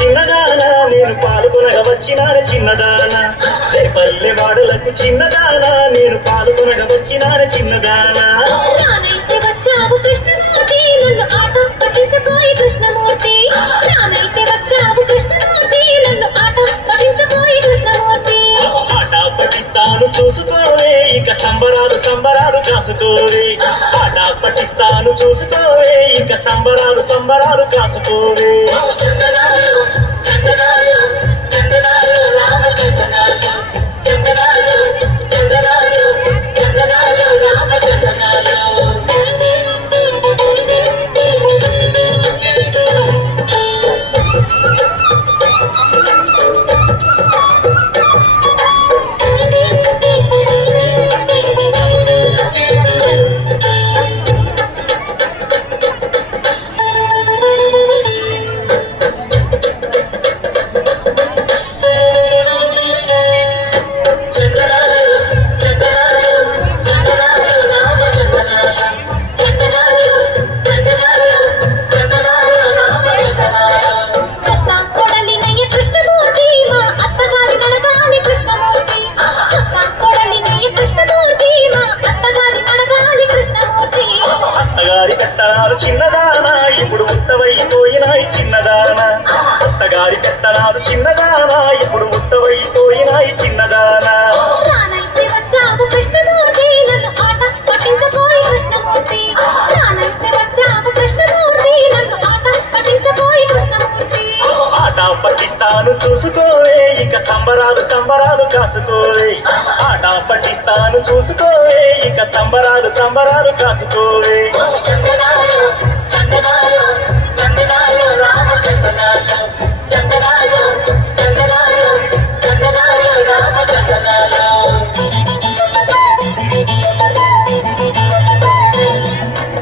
చిన్నదానా నేను పాల్గొనగ వచ్చినాన చిన్నదానా. రే పల్లె వాడులకు చిన్నదానా నేను పాల్గొనగ వచ్చినాన చిన్నదానా. రానైతే వచ్చావు కృష్ణమూర్తి నన్ను ఆట పట్టించుకోయి కృష్ణమూర్తి. రానైతే వచ్చావు కృష్ణమూర్తి నన్ను ఆట పట్టించుకోయి కృష్ణమూర్తి. ఆట పట్టిస్తాను చూసుకోవే ఇక సంబరాలు సంబరాలు కాసుకోవే. ఆట పట్టిస్తాను చూసుకోవే ఇక సంబరాలు సంబరాలు కాసుకోవే. అత్తగారి పెత్తనాలు చిన్నదానా ఇప్పుడు ఉత్తవైపోయినాయి చిన్నదానా. రానైతే వచ్చావు కృష్ణమూర్తి నన్ను ఆట పట్టించుకోయి కృష్ణమూర్తి. రానైతే వచ్చావు కృష్ణమూర్తి నన్ను ఆట పట్టించుకోయి కృష్ణమూర్తి. ఆట పట్టిస్తాను చూసుకోవే ఇక సంబరాలు సంబరాలు కాసుకోవే. ఆట పట్టిస్తాను చూసుకోవే ఇక సంబరాలు సంబరాలు కాసుకోవే.